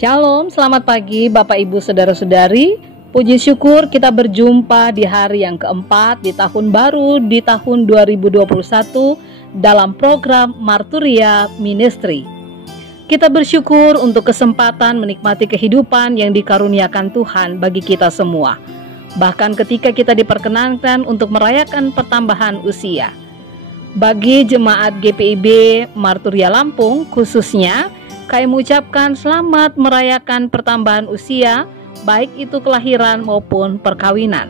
Shalom, selamat pagi Bapak Ibu Saudara-saudari. Puji syukur kita berjumpa di hari yang keempat di tahun baru di tahun 2021 dalam program Marturia Ministry. Kita bersyukur untuk kesempatan menikmati kehidupan yang dikaruniakan Tuhan bagi kita semua. Bahkan ketika kita diperkenankan untuk merayakan pertambahan usia. Bagi jemaat GPIB Marturia Lampung khususnya, kami mengucapkan selamat merayakan pertambahan usia, baik itu kelahiran maupun perkawinan.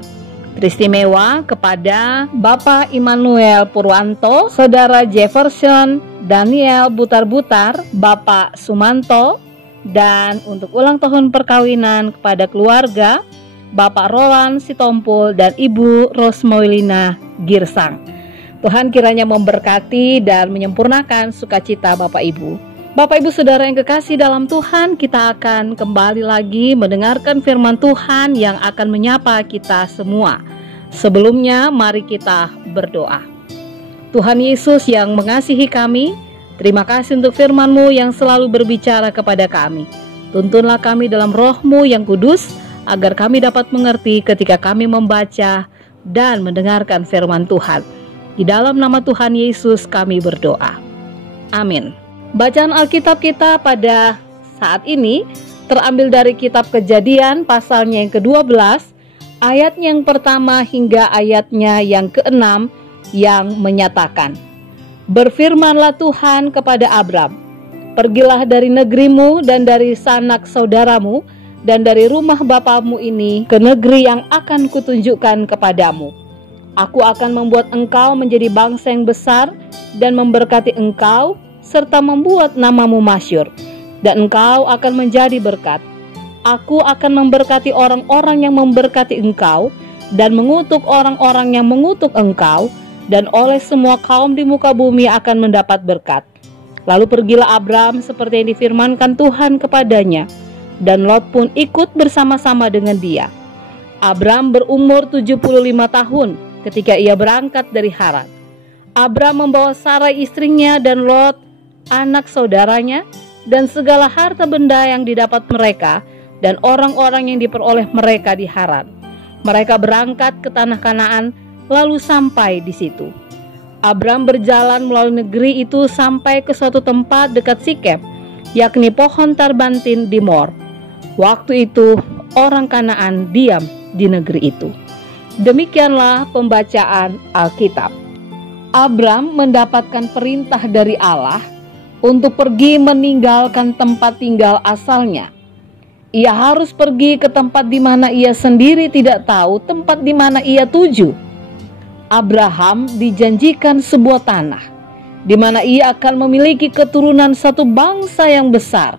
Teristimewa kepada Bapak Immanuel Purwanto, Saudara Jefferson Daniel Butar-Butar, Bapak Sumanto, dan untuk ulang tahun perkawinan kepada keluarga Bapak Roland Sitompul dan Ibu Rosmawilina Girsang. Tuhan kiranya memberkati dan menyempurnakan sukacita Bapak Ibu. Bapak Ibu Saudara yang kekasih dalam Tuhan, kita akan kembali lagi mendengarkan firman Tuhan yang akan menyapa kita semua. Sebelumnya mari kita berdoa. Tuhan Yesus yang mengasihi kami, terima kasih untuk firman-Mu yang selalu berbicara kepada kami. Tuntunlah kami dalam roh-Mu yang kudus, agar kami dapat mengerti ketika kami membaca dan mendengarkan firman Tuhan. Di dalam nama Tuhan Yesus kami berdoa. Amin. Bacaan Alkitab kita pada saat ini terambil dari kitab Kejadian pasalnya yang ke-12, ayatnya yang pertama hingga ayatnya yang ke-6 yang menyatakan, "Berfirmanlah Tuhan kepada Abram, pergilah dari negerimu dan dari sanak saudaramu dan dari rumah bapamu ini ke negeri yang akan kutunjukkan kepadamu. Aku akan membuat engkau menjadi bangsa yang besar dan memberkati engkau, serta membuat namamu masyhur, dan engkau akan menjadi berkat. Aku akan memberkati orang-orang yang memberkati engkau, dan mengutuk orang-orang yang mengutuk engkau, dan oleh semua kaum di muka bumi akan mendapat berkat." Lalu pergilah Abram seperti yang difirmankan Tuhan kepadanya, dan Lot pun ikut bersama-sama dengan dia. Abram berumur 75 tahun ketika ia berangkat dari Haran. Abram membawa Sarai istrinya dan Lot anak saudaranya, dan segala harta benda yang didapat mereka, dan orang-orang yang diperoleh mereka di Haran. Mereka berangkat ke tanah Kanaan, lalu sampai di situ. Abram berjalan melalui negeri itu sampai ke suatu tempat dekat Sikem, yakni pohon tarbantin di Mor. Waktu itu orang Kanaan diam di negeri itu. Demikianlah pembacaan Alkitab. Abram mendapatkan perintah dari Allah untuk pergi meninggalkan tempat tinggal asalnya. Ia harus pergi ke tempat di mana ia sendiri tidak tahu tempat di mana ia tuju. Abraham dijanjikan sebuah tanah di mana ia akan memiliki keturunan satu bangsa yang besar.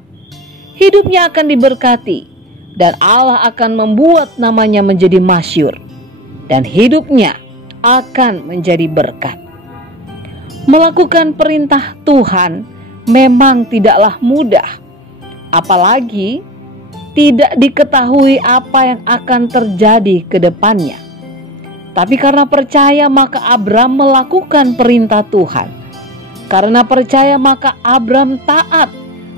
Hidupnya akan diberkati dan Allah akan membuat namanya menjadi masyhur, dan hidupnya akan menjadi berkat. Melakukan perintah Tuhan memang tidaklah mudah, apalagi tidak diketahui apa yang akan terjadi ke depannya. Tapi karena percaya maka Abram melakukan perintah Tuhan. Karena percaya maka Abram taat,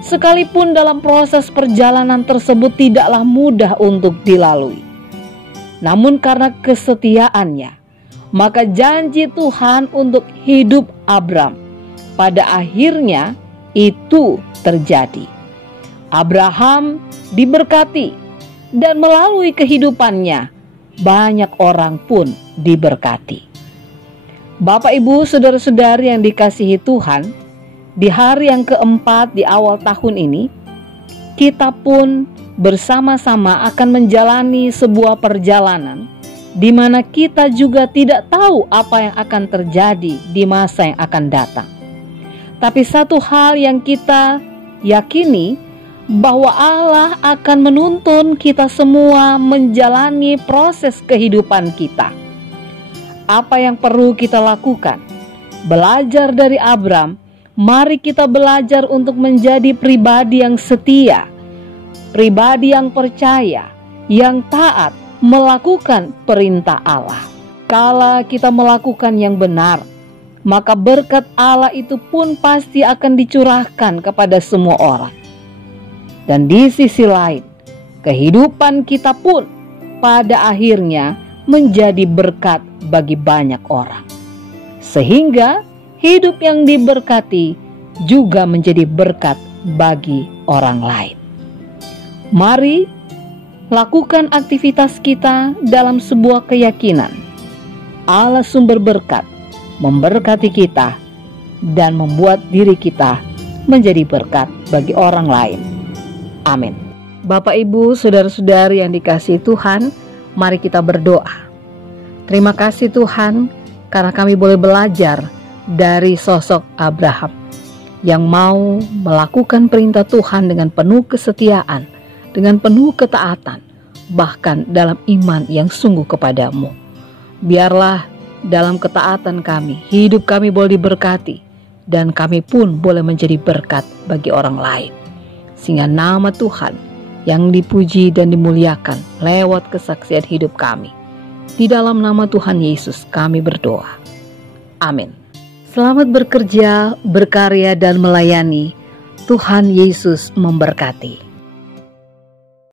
sekalipun dalam proses perjalanan tersebut tidaklah mudah untuk dilalui. Namun karena kesetiaannya, maka janji Tuhan untuk hidup Abram pada akhirnya itu terjadi. Abraham diberkati, dan melalui kehidupannya banyak orang pun diberkati. Bapak Ibu Saudara-saudari yang dikasihi Tuhan, di hari yang keempat di awal tahun ini, kita pun bersama-sama akan menjalani sebuah perjalanan di mana kita juga tidak tahu apa yang akan terjadi di masa yang akan datang. Tapi satu hal yang kita yakini, bahwa Allah akan menuntun kita semua menjalani proses kehidupan kita. Apa yang perlu kita lakukan? Belajar dari Abram, mari kita belajar untuk menjadi pribadi yang setia, pribadi yang percaya, yang taat, melakukan perintah Allah. Kala kita melakukan yang benar, maka berkat Allah itu pun pasti akan dicurahkan kepada semua orang. Dan di sisi lain, kehidupan kita pun pada akhirnya menjadi berkat bagi banyak orang. Sehingga hidup yang diberkati juga menjadi berkat bagi orang lain. Mari lakukan aktivitas kita dalam sebuah keyakinan Allah sumber berkat memberkati kita dan membuat diri kita menjadi berkat bagi orang lain. Amin. Bapak, Ibu, saudara-saudari yang dikasihi Tuhan, mari kita berdoa. Terima kasih Tuhan, karena kami boleh belajar dari sosok Abraham yang mau melakukan perintah Tuhan dengan penuh kesetiaan, dengan penuh ketaatan, bahkan dalam iman yang sungguh kepadamu. Biarlah dalam ketaatan kami, hidup kami boleh diberkati, dan kami pun boleh menjadi berkat bagi orang lain. Sehingga nama Tuhan yang dipuji dan dimuliakan lewat kesaksian hidup kami. Di dalam nama Tuhan Yesus kami berdoa. Amin. Selamat bekerja, berkarya, dan melayani. Tuhan Yesus memberkati.